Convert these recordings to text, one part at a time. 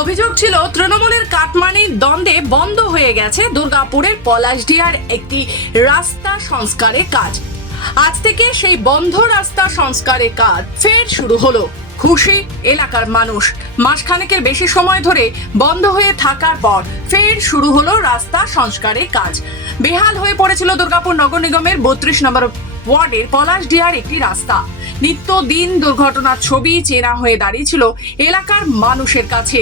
অভিযোগ ছিল তৃণমূলের কাটমানির দ্বন্দ্বে বন্ধ হয়ে গেছে দুর্গাপুরের পলাশডিহার একটি রাস্তা সংস্কারের কাজ। আজ থেকে সেই বন্ধ রাস্তা সংস্কারের কাজ ফের শুরু হলো। খুশি এলাকার মানুষ। মাসখানেকের বেশি সময় ধরে বন্ধ হয়ে থাকার পর ফের শুরু হলো রাস্তা সংস্কারের কাজ। বেহাল হয়ে পড়েছিল দুর্গাপুর নগর নিগমের 32 নম্বর ওয়ার্ডের পলাশডিহার একটি রাস্তা। নিত্যদিন দুর্ঘটনার ছবি চেনা হয়ে দাঁড়িয়েছিল এলাকার মানুষের কাছে।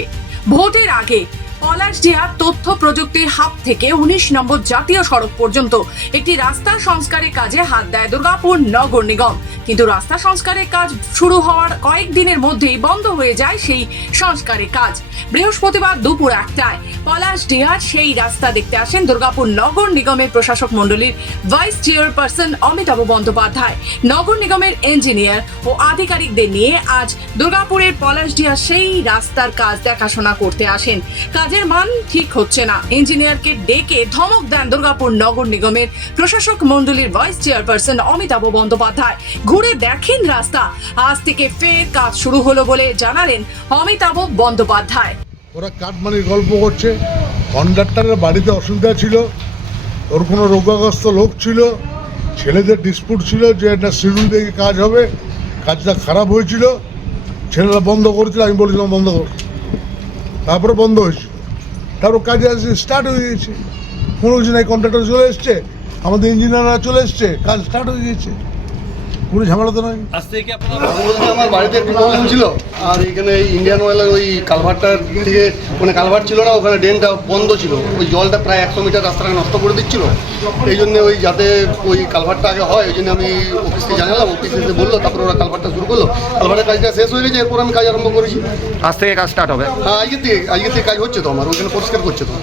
ভোটের আগে পলাশডিহার তথ্য প্রযুক্তির হাব থেকে 19 নম্বর জাতীয় সড়ক পর্যন্ত একটি রাস্তা সংস্কারের কাজে হাত দেয় দুর্গাপুর নগর নিগম। কিন্তু রাস্তা সংস্কারের কাজ শুরু হওয়ার কয়েকদিনের মধ্যেই বন্ধ হয়ে যায় সেই সংস্কারের কাজ। বৃহস্পতিবার দুপুর 1টায় পলাশডিহার সেই রাস্তা দেখতে আসেন দুর্গাপুর নগর নিগমের প্রশাসক মণ্ডলীর ভাইস চেয়ারপারসন অমিতাভ বন্দ্যোপাধ্যায়। নগর নিগমের ইঞ্জিনিয়ার ও আধিকারিকদের নিয়ে আজ দুর্গাপুরের পলাশডিহার সেই রাস্তার কাজ দেখাশোনা করতে আসেন। কাজের মান ঠিক হচ্ছে না, ইঞ্জিনিয়ারকে ডেকে ধমক দেন দুর্গাপুর নগর নিগমের প্রশাসক মণ্ডলীর ভাইস চেয়ারপারসন অমিতাভ বন্দ্যোপাধ্যায়। ঘুরে দেখেন রাস্তা। আজ থেকে ফের কাজ শুরু হলো বলে জানালেন অমিতাভ বন্দ্যোপাধ্যায়। ওরা কাটমানির গল্প করছে, কন্ডাক্টরের বাড়িতে অসুবিধা ছিল, ওর কোনো রোগাগ্রস্ত লোক ছিল, ছেলেদের ডিসপুট ছিল যে একটা শিডিউল দেখে কাজ হবে, কাজটা খারাপ হয়েছিল, ছেলেরা বন্ধ করেছিল, আমি বলেছিলাম বন্ধ কর, তারপরে বন্ধ হয়েছিল, তারপর কাজে আসছে স্টার্ট হয়ে গেছে, কোনো কিছু নাই, কন্ট্রাক্টর চলে এসছে, আমাদের ইঞ্জিনিয়াররা চলে এসছে, কাজ স্টার্ট হয়ে গেছে, কোনো ঝামেলা তো নয়। আজ থেকে আমার বাড়িতে একটু প্রবলেম ছিল, আর এখানে ইন্ডিয়ান অয়েলের ওই কালভারটার থেকে মানে কালভার ছিল না, ওখানে ড্রেনটা বন্ধ ছিল, ওই জলটা প্রায় 100 মিটার রাস্তাটা নষ্ট করে দিচ্ছিল। এই জন্য ওই যাতে ওই কালভারটা আগে হয়, ওই জন্য আমি অফিসকে জানালাম, অফিস এসে বললো, তারপরে ওরা কালভারটা শুরু করলো। কালভারের কাজটা শেষ হয়ে গেছে, এরপর আমি কাজ আরম্ভ করেছি। আজ থেকে কাজ স্টার্ট হবে। হ্যাঁ, আজকে থেকে কাজ হচ্ছে তো, আমার ওইখানে পরিষ্কার করছে তো।